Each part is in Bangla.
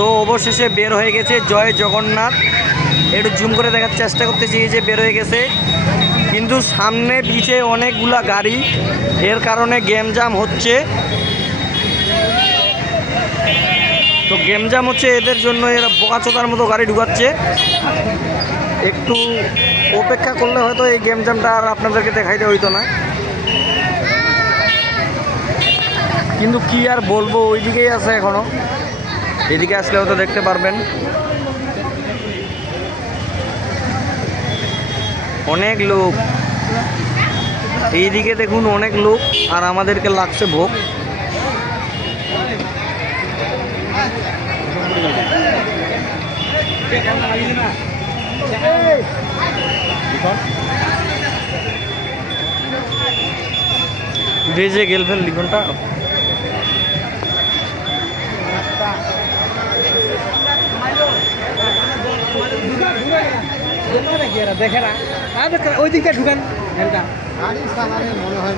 তো অবশেষে বের হয়ে গেছে জয় জগন্নাথ। একটু জুম করে দেখার চেষ্টা করতেছি যে বের হয়ে গেছে। কিন্তু সামনে পিছে অনেকগুলা গাড়ি, এর কারণে গেম জাম হচ্ছে। তো গেম জাম হচ্ছে, এদের জন্য এরা বোকাচোদার মতো গাড়ি ঢুকাচ্ছে। একটু অপেক্ষা করলে হয়তো এই গেম জামটা আর আপনাদেরকে দেখাইতে হইতো না। কিন্তু কি আর বলব, ওইদিকেই আছে এখনও। এদিকে আসলে হয়তো দেখতে পারবেন। অনেক লোক। এইদিকে দেখুন অনেক লোক, আর আমাদেরকে লাগছে ভোগ। ভেজে গেল ফেল লিখনটা। দেখে না ওই দিকটা ঢুকান গাড়িটা গাড়ি চালানে মনে হয়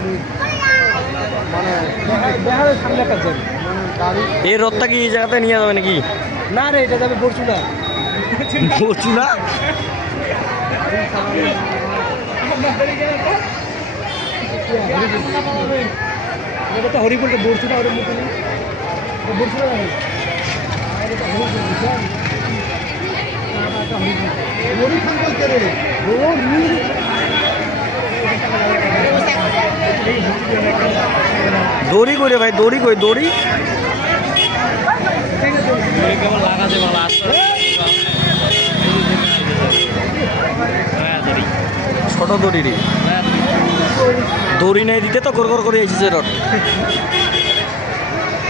মানে দেখা যায় সামনে একটা জ্যাম মানে এই রথটা কি এই জায়গাতে নিয়ে যাবে নাকি? না রে এটা যাবে পরশু না বলছি না এটা তো হরিপুরটা বলছি না ওরকম মতো দড়ি করে ভাই, দড়ি কই দড়ি। ছোট দড়ি দড়ি নাই দিতে তো গড় গড় করে এসেছে রড।